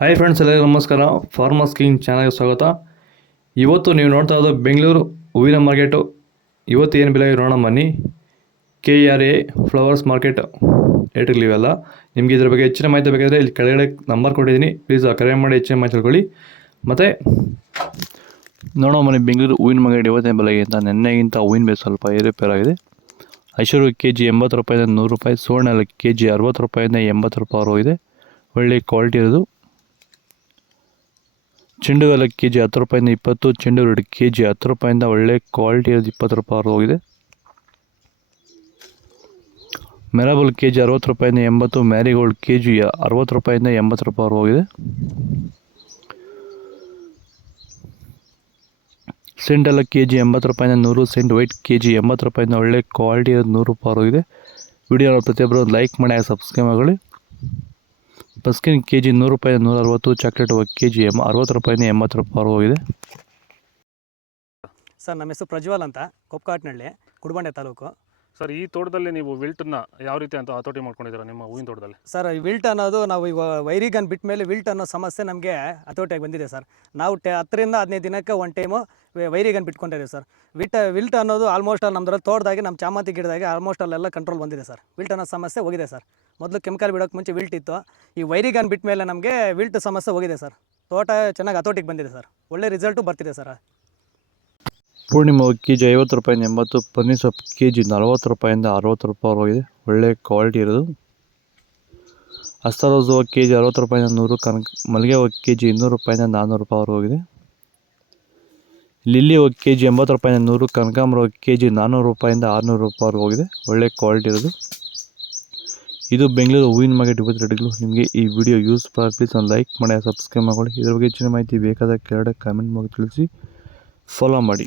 Hi friends, ಎಲ್ಲರಿಗೂ ನಮಸ್ಕಾರ. Farmers king ಚಾನಲ್ಗೆ ಸ್ವಾಗತ. ಇವತ್ತು ನೀವು ನೋಡ್ತಾ ಇರೋದು ಬೆಂಗಳೂರು ಹೂವಿನ ಮಾರ್ಕೆಟು. ಇವತ್ತು ಏನು ಬೆಲೆ ನೋಡೋಣ ಬನ್ನಿ. KRA ಫ್ಲವರ್ಸ್ ಮಾರ್ಕೆಟ್ ರೇಟ್ಗಳಿವೆಲ್ಲ. ನಿಮಗೆ ಇದ್ರ ಬಗ್ಗೆ ಹೆಚ್ಚಿನ ಮಾಹಿತಿ ಬೇಕಾದರೆ ಇಲ್ಲಿ ಕೆಳಗಡೆ ನಂಬರ್ ಕೊಟ್ಟಿದ್ದೀನಿ, ಪ್ಲೀಸ್ ಕರೆ ಮಾಡಿ ಹೆಚ್ಚಿನ ಮಾಹಿತಿ ತಿಳ್ಕೊಳ್ಳಿ. ಮತ್ತು ನೋಡೋಣ ಬನ್ನಿ, ಬೆಂಗಳೂರು ಹೂವಿನ ಮಾರ್ಕೆಟ್ ಇವತ್ತಿನ ಬೆಲೆಗೆ ಅಂತ ನೆನ್ನೆಗಿಂತ ಹೂವಿನ ಬೆಲೆ ಸ್ವಲ್ಪ ಏರುಪೇರಾಗಿದೆ. ಐಶ್ವರ್ಯ KG 80 ರೂಪಾಯಿಂದ 100 ರೂಪಾಯಿ, ಸುವರ್ಣ KG 60 ರೂಪಾಯಿಂದ 80 ರೂಪಾಯಿ ಹೋಗಿದೆ. ಒಳ್ಳೆ ಕ್ವಾಲಿಟಿ ಇರೋದು. ಚೆಂಡು ಎಲ್ಲ KG 10 ರೂಪಾಯಿಂದ 20, ಚೆಂಡು ರೆಡ್ KG 10 ರೂಪಾಯಿಂದ ಒಳ್ಳೆ ಕ್ವಾಲಿಟಿ ಇರೋದು 20 ರೂಪಾಯಿ ಹೋಗಿದೆ. ಮೆರಾಬಲ್ KG 60 ರೂಪಾಯಿಂದ 80, ಮ್ಯಾರಿಗೋಲ್ಡ್ KG 60 ರೂಪಾಯಿಂದ 80 ರೂಪಾಯಿ ಹೋಗಿದೆ. ಸೆಂಟ್ ಎಲ್ಲ KG 80 ರೂಪಾಯಿಂದ 100, ಸೆಂಟ್ ವೈಟ್ KG 80 ರೂಪಾಯಿಂದ ಒಳ್ಳೆ ಕ್ವಾಲಿಟಿ ಇರೋದು 100 ರೂಪಾಯಿ ಹೋಗಿದೆ. ವಿಡಿಯೋ ಪ್ರತಿಯೊಬ್ಬರು ಲೈಕ್ ಮಾಡಿ, ಸಬ್ಸ್ಕ್ರೈಬ್ ಮಾಡಿ. ಬಸ್ಕಿನ್ KG 100 ರೂಪಾಯಿಂದ 160, ಚಾಕ್ಲೇಟ್ KG 60 ರೂಪಾಯಿಂದ 80 ರೂಪಾಯಿ ಹೋಗಿದೆ. ಸರ್, ನಮ್ಮ ಹೆಸರು ಪ್ರಜ್ವಲ್ ಅಂತ, ಕೊಪ್ಕಾಟ್ನಹಳ್ಳಿ, ಕುಡಬಂಡೆ ತಾಲೂಕು. ಸರ್, ಈ ತೋಟದಲ್ಲಿ ನೀವು ವಿಲ್ಟನ್ನ ಯಾವ ರೀತಿ ಅಂತ ಹತೋಟಿ ಮಾಡ್ಕೊಂಡಿದ್ದೀರಾ ನಿಮ್ಮ ಹೂವಿನ ತೋಟದಲ್ಲಿ? ಸರ್, ಈ ವಿಲ್ಟ್ ಅನ್ನೋದು ನಾವು ಈಗ ವೈರಿಗನ್ ಬಿಟ್ಟ ಮೇಲೆ ವಿಲ್ಟ್ ಅನ್ನೋ ಸಮಸ್ಯೆ ನಮಗೆ ಹತೋಟಿಯಾಗಿ ಬಂದಿದೆ ಸರ್. ನಾವು 10 ರಿಂದ 15 ದಿನಕ್ಕೆ ಒಂದು ಟೈಮು ವೈರಿಗನ್ ಬಿಟ್ಕೊಂಡಿದ್ದೀವಿ ಸರ್. ವಿಲ್ಟ್ ಅನ್ನೋದು ಆಲ್ಮೋಸ್ಟ್ ನಮ್ಮದ್ರಲ್ಲಿ ತೋಟದಾಗಿ, ನಮ್ಮ ಚಾಮಂತಿ ಗಿಡದಾಗೆ ಆಲ್ಮೋಸ್ಟ್ ಅಲ್ಲೆಲ್ಲ ಕಂಟ್ರೋಲ್ ಬಂದಿದೆ ಸರ್. ವಿಲ್ಟ್ ಅನ್ನೋ ಸಮಸ್ಯೆ ಹೋಗಿದೆ ಸರ್. ಮೊದಲು ಕೆಮಿಕಲ್ ಬಿಡೋಕ್ಕೆ ಮುಂಚೆ ವಿಲ್ಟ್ ಇತ್ತು. ಈ ವೈರಿಗನ್ ಬಿಟ್ಟ ಮೇಲೆ ನಮಗೆ ವಿಲ್ಟ್ ಸಮಸ್ಯೆ ಹೋಗಿದೆ ಸರ್. ತೋಟ ಚೆನ್ನಾಗಿ ಹತೋಟಿಗೆ ಬಂದಿದೆ ಸರ್. ಒಳ್ಳೆ ರಿಸಲ್ಟು ಬರ್ತಿದೆ ಸರ್. ಪೂರ್ಣಿಮಾ KG 50 ರೂಪಾಯಿಂದ 80, ಪನ್ನೀರ್ ಸೊಪ್ಪು KG 40 ರೂಪಾಯಿಂದ 60 ರೂಪಾಯಿ ಹೋಗಿದೆ. ಒಳ್ಳೆ ಕ್ವಾಲಿಟಿ ಇರೋದು. ಹಸ್ತರೋಸು KG 60 ರೂಪಾಯಿಂದ 100, ಮಲ್ಲಿಗೆ KG 200 ರೂಪಾಯಿಂದ 400 ರೂಪಾಯಿ ಹೋಗಿದೆ. ಲಿಲ್ಲಿ KG 80 ರೂಪಾಯಿಂದ 100, ಕನಕಾಂಬರ KG 400 ರೂಪಾಯಿಂದ 600 ರೂಪಾಯಿ ಹೋಗಿದೆ. ಒಳ್ಳೆ ಕ್ವಾಲಿಟಿ ಇರೋದು. ಇದು ಬೆಂಗಳೂರು ಹೂವಿನ ಮಾರ್ಕೆಟ್ ಇವತ್ತು ರೇಟ್ಗಳು. ನಿಮಗೆ ಈ ವಿಡಿಯೋ ಯೂಸ್ ಪ್ಲೀಸ್ ಒಂದು ಲೈಕ್ ಮಾಡಿ, ಸಬ್ಸ್ಕ್ರೈಬ್ ಮಾಡಿ. ಇದ್ರ ಬಗ್ಗೆ ಹೆಚ್ಚಿನ ಮಾಹಿತಿ ಬೇಕಾದ ಕೆಳಗಡೆ ಕಾಮೆಂಟ್ ಮಾಡಿ ತಿಳಿಸಿ, ಫಾಲೋ ಮಾಡಿ.